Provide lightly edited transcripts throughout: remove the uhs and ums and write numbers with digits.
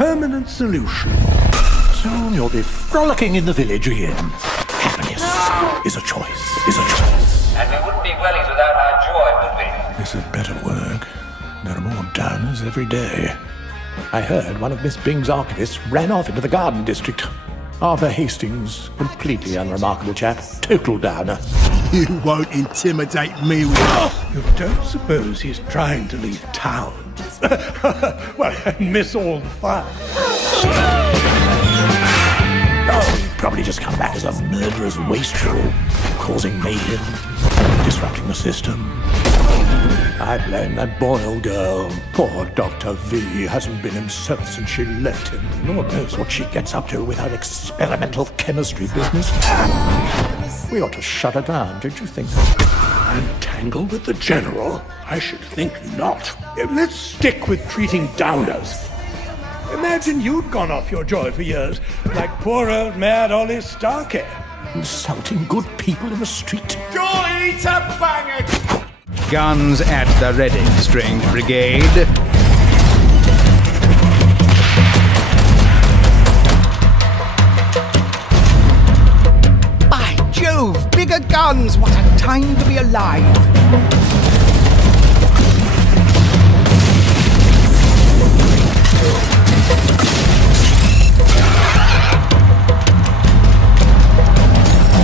permanent solution. Soon you'll be frolicking in the village again. Happiness is a choice, And we wouldn't be wellies without our joy, would we? This had better work. There are more downers every day. I heard one of Miss Bing's archivists ran off into the Garden District. Arthur Hastings, completely unremarkable chap, total downer. You won't intimidate me with... You don't suppose he's trying to leave town? Well, I miss all the fun. Oh, he'd probably just come back as a murderous wastrel, causing mayhem, disrupting the system. I blame that Boyle girl. Poor Dr. V hasn't been himself since she left him. Lord knows what she gets up to with her experimental chemistry business. We ought to shut her down, don't you think? I'm tangled with the General? I should think not. Let's stick with treating downers. Imagine you'd gone off your joy for years, like poor old Mad Ollie Starkey. Insulting good people in the street. Joy eater bangers! Guns at the ready, Strange Brigade. By Jove, bigger guns! What a time to be alive!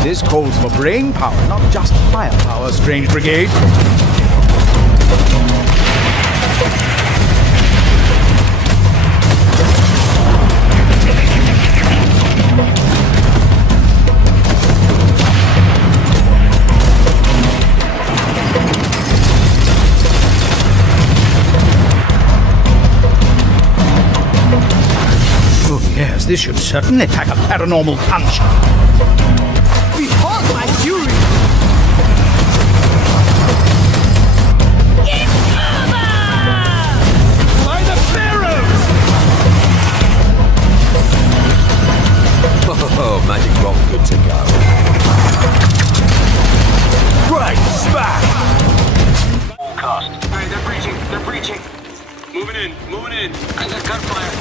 This calls for brain power, not just firepower, Strange Brigade. Oh yes, this should certainly pack a paranormal punch. Behold my fury! By the pharaohs! Oh, magic rock, good to go. Right, smack! All cast. Hey, they're breaching. Moving in. I got gunfire.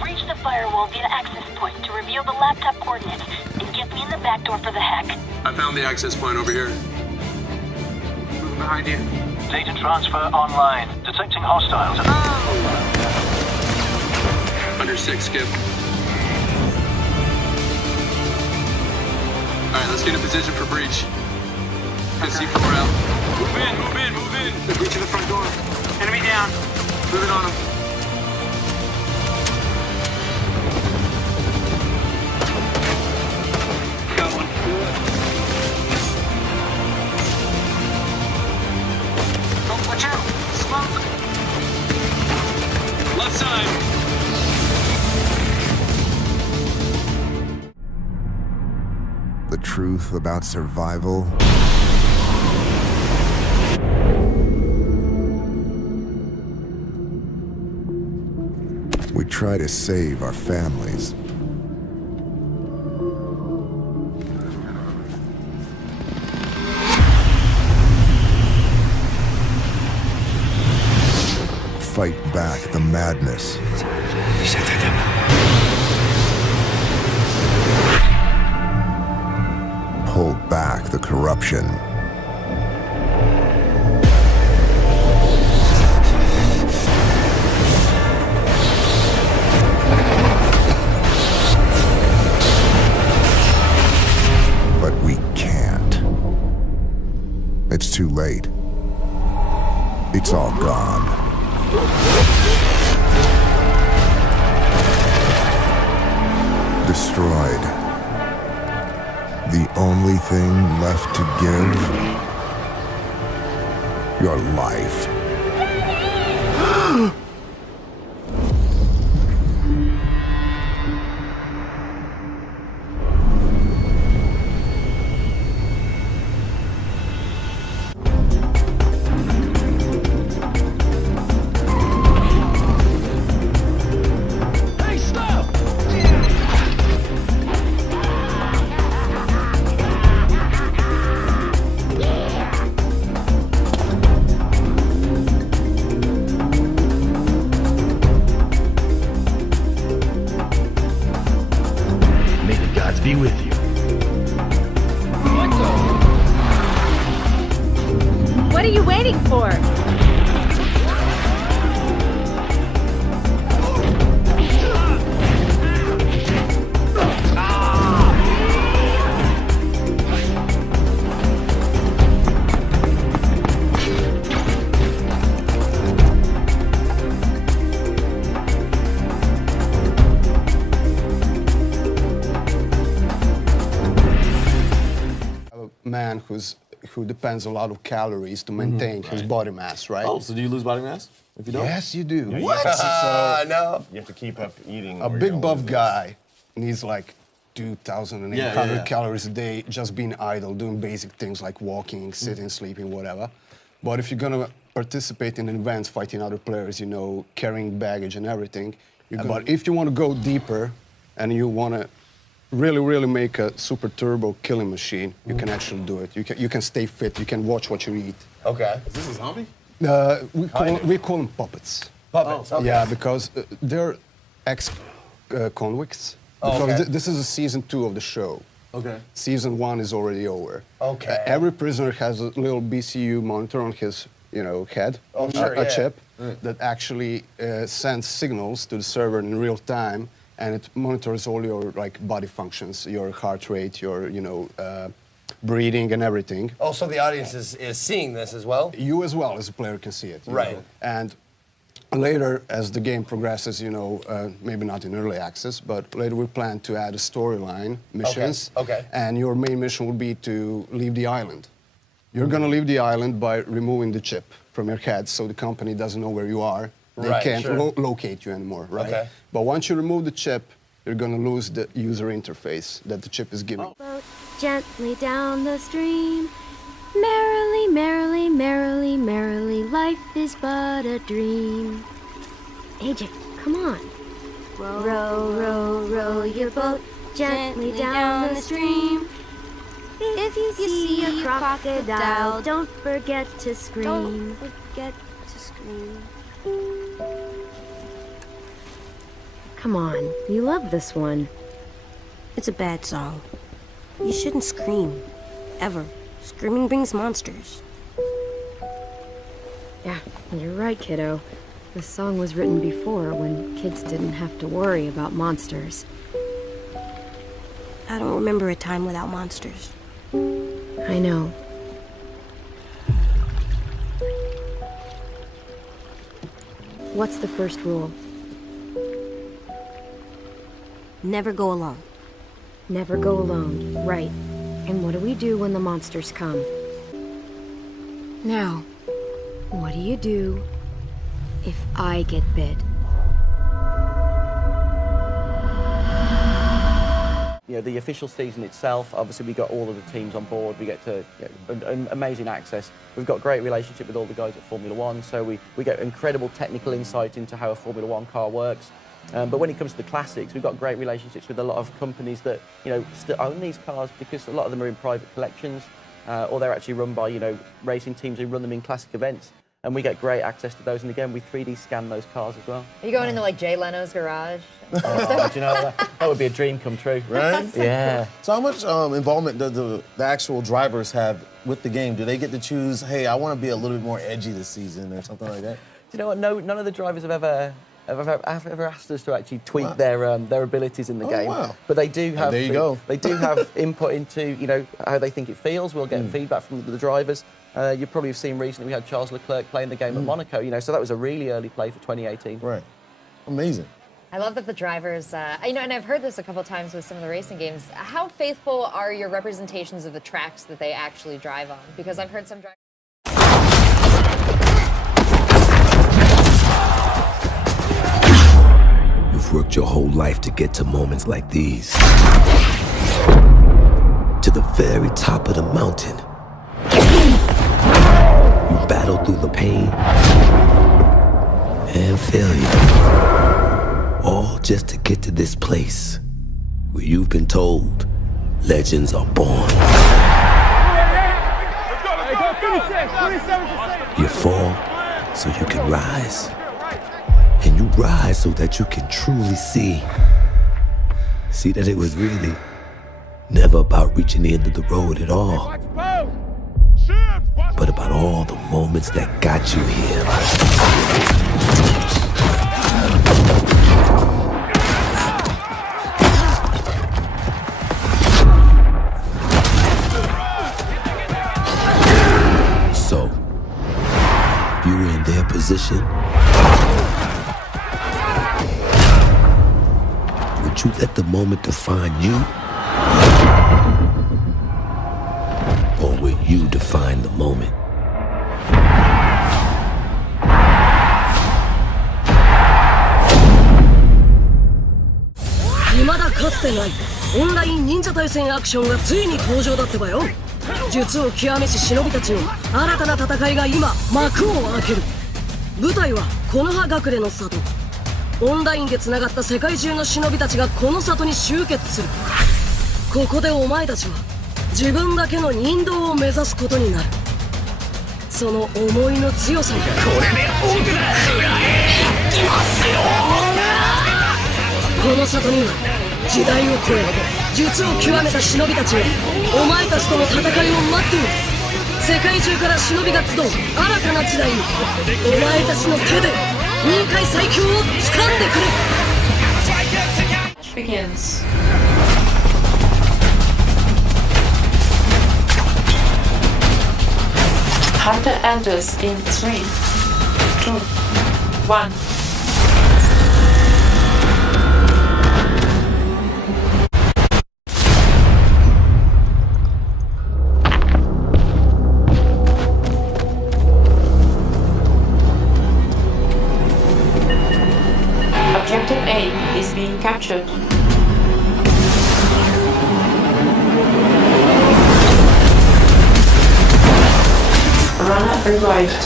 Breach the firewall via access point to reveal the laptop coordinates and get me in the back door for the hack. I found the access point over here. Moving behind you. Data transfer online. Detecting hostiles. Under 6, Skip. Alright, let's get in position for breach. Get C4 out. Move in! They're breaching the front door. Enemy down. Moving on them. Watch out! Smoke! Left side! The truth about survival we try to save our families. Fight back the madness. Hold back the corruption. But we can't. It's too late. It's all gone. Destroyed. The only thing left to give? Your life. waiting for? Man who depends a lot of calories to maintain his body mass, right? Oh, so do you lose body mass if you don't? Yes, you do. Yeah, What? no. You have to keep up eating. A big buff guy needs like 2,800 calories a day just being idle, doing basic things like walking, sitting, sleeping, whatever. But if you're gonna participate in events, fighting other players, you know, carrying baggage and everything, but if you want to go deeper and you want to really make a super turbo killing machine, you can actually do it. You can stay fit, you can watch what you eat. Okay. Is this a zombie? We call them puppets. Puppets, okay. Yeah, because they're ex-convicts. Because this is a season 2 of the show. Okay. Season 1 is already over. Okay. Every prisoner has a little BCU monitor on his, head, a chip that actually sends signals to the server in real time, and it monitors all your body functions, your heart rate, your breathing and everything. Oh, so the audience is seeing this as well? You as well as a player can see it. Right. And later, as the game progresses, maybe not in early access, but later we plan to add a storyline missions. Okay. And your main mission will be to leave the island. You're gonna leave the island by removing the chip from your head, so the company doesn't know where you are. They can't locate you anymore, right? Okay. But once you remove the chip, you're gonna lose the user interface that the chip is giving. Boat gently down the stream. Merrily, merrily, merrily, merrily, life is but a dream. AJ, come on. Row, row, row your boat gently down the stream. If you see a crocodile, don't forget to scream. Don't forget to scream. Come on, you love this one. It's a bad song. You shouldn't scream. Ever. Screaming brings monsters. Yeah, you're right, kiddo. This song was written before, when kids didn't have to worry about monsters. I don't remember a time without monsters. I know. What's the first rule? Never go alone. Never go alone, right. And what do we do when the monsters come? Now, what do you do if I get bit? The official season itself, obviously we got all of the teams on board, we get to amazing access. We've got great relationship with all the guys at Formula One, so we get incredible technical insight into how a Formula One car works. But when it comes to the classics, we've got great relationships with a lot of companies that still own these cars, because a lot of them are in private collections, or they're actually run by racing teams who run them in classic events. And we get great access to those, and again, we 3D scan those cars as well. Are you going into Jay Leno's garage? Oh, do you know, that would be a dream come true. Right? Yeah. So how much involvement do the actual drivers have with the game? Do they get to choose, hey, I want to be a little bit more edgy this season or something like that? Do you know what? No, none of the drivers have ever asked us to actually tweak their abilities in the game. Wow. But they do have. There you go. They do have input into how they think it feels. We'll get feedback from the drivers. You probably have seen recently we had Charles Leclerc playing the game at Monaco. So that was a really early play for 2018. Right. Amazing. I love that the drivers, and I've heard this a couple times with some of the racing games. How faithful are your representations of the tracks that they actually drive on? Because I've heard some drivers. You've worked your whole life to get to moments like these. To the very top of the mountain. You battle through the pain and failure. All just to get to this place where you've been told legends are born. You fall so you can rise. And you rise so that you can truly see that it was really never about reaching the end of the road at all, but about all the moments moments that got you here. So, if you were in their position, would you let the moment define you? Or will you define the moment?オンライン忍者対戦アクションがついに登場だってばよ。術を極めし忍びたちの新たな戦いが今幕を開ける。舞台は木の葉隠れの里。オンラインでつながった世界中の忍びたちがこの里に集結する。ここでお前たちは自分だけの忍道を目指すことになる。その思いの強さにこれで僕が食らえいきますよ。この里には時代を超え術を極めた忍びたちがお前たちとの戦いを待っている。世界中から忍びが集う新たな時代にお前たちの手で任界最強を掴んでくれ。Begins. Hunter enters in 3, 2, 1. Objective A is being captured. Runner arrived.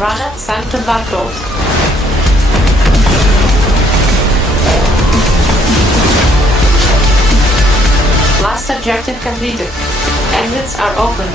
Runner sent to battle. Last objective completed. Exits are open.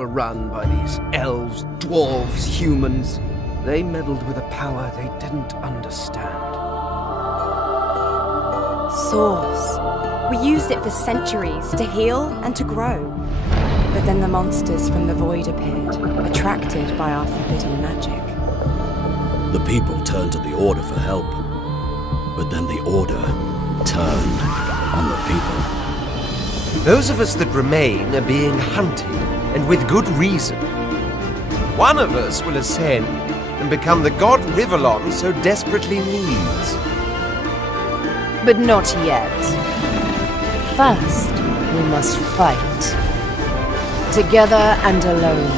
Were run by these elves, dwarves, humans. They meddled with a power they didn't understand. Source. We used it for centuries to heal and to grow. But then the monsters from the void appeared, attracted by our forbidden magic. The people turned to the Order for help. But then the Order turned on the people. Those of us that remain are being hunted, and with good reason. One of us will ascend and become the god Rivellon so desperately needs. But not yet. First, we must fight. Together and alone,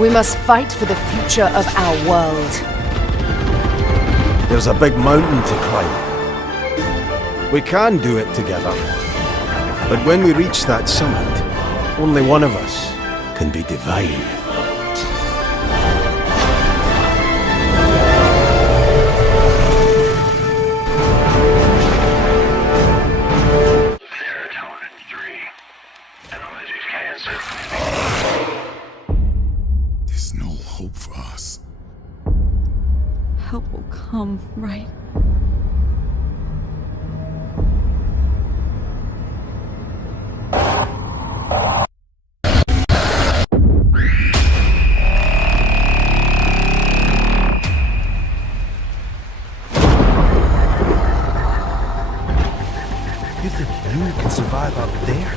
we must fight for the future of our world. There's a big mountain to climb. We can do it together. But when we reach that summit, only one of us can be divine. There's no hope for us. Help will come, right? You think you can survive up there?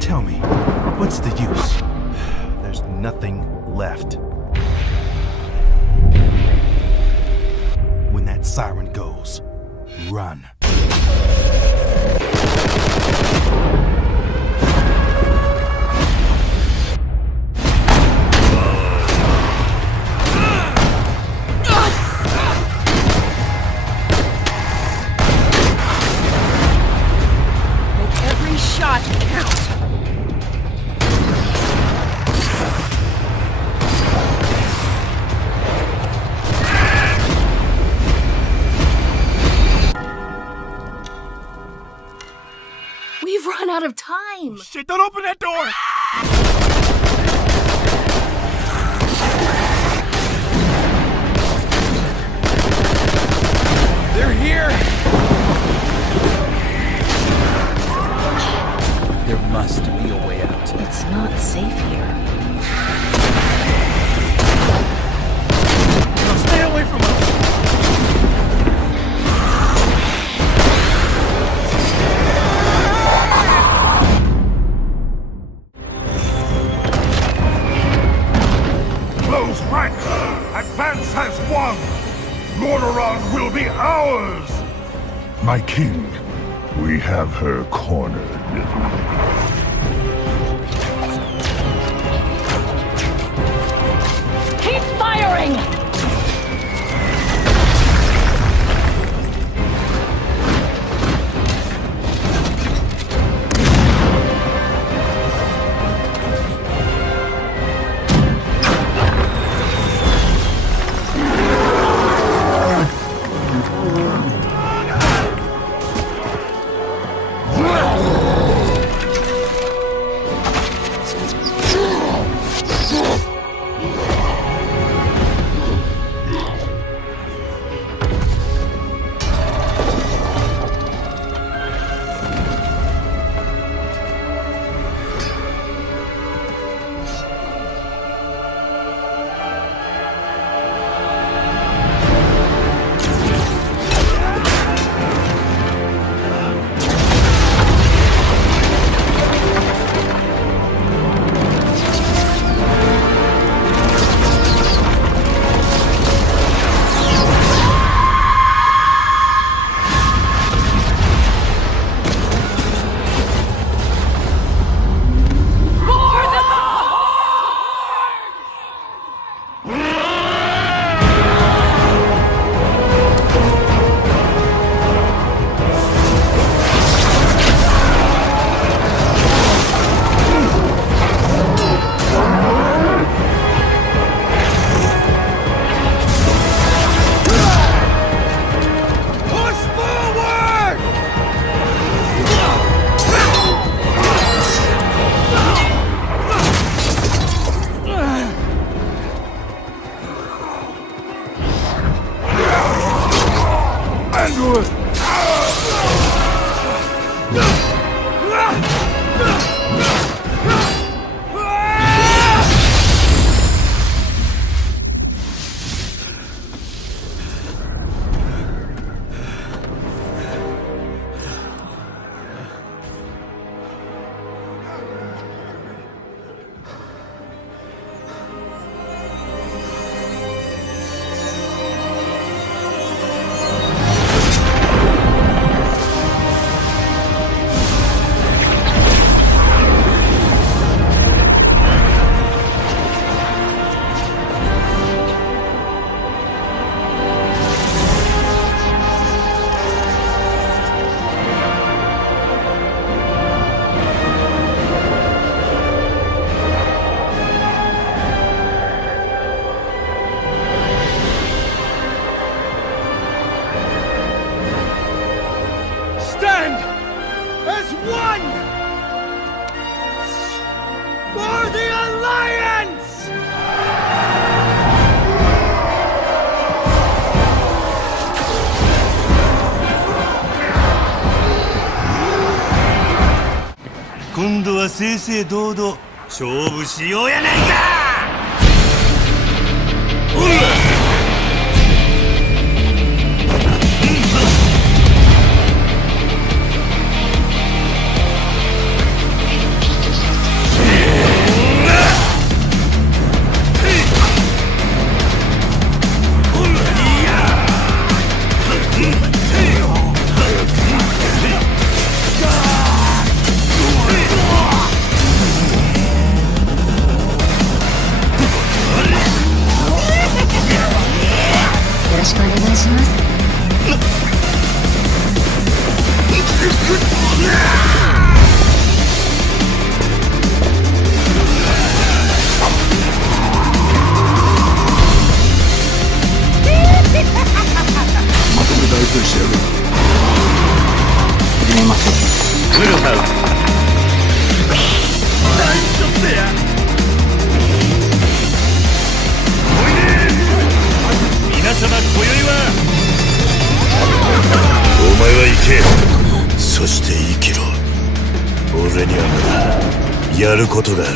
Tell me, what's the use? There's nothing left. When that siren goes, run. We've run out of time. Shit, don't open that door! They're here! There must be a way out. It's not safe here. Now stay away from us! Close rank! Advance has won! Lordaeron will be ours! My king, we have her cornered. Keep firing!今度は正々堂々勝負しようやないか。まとめた相手にしてやる。始めましょう。ウルハウ大丈夫だよ。皆様今宵はお前は行け、そして生きろ。俺にはまだやることがある。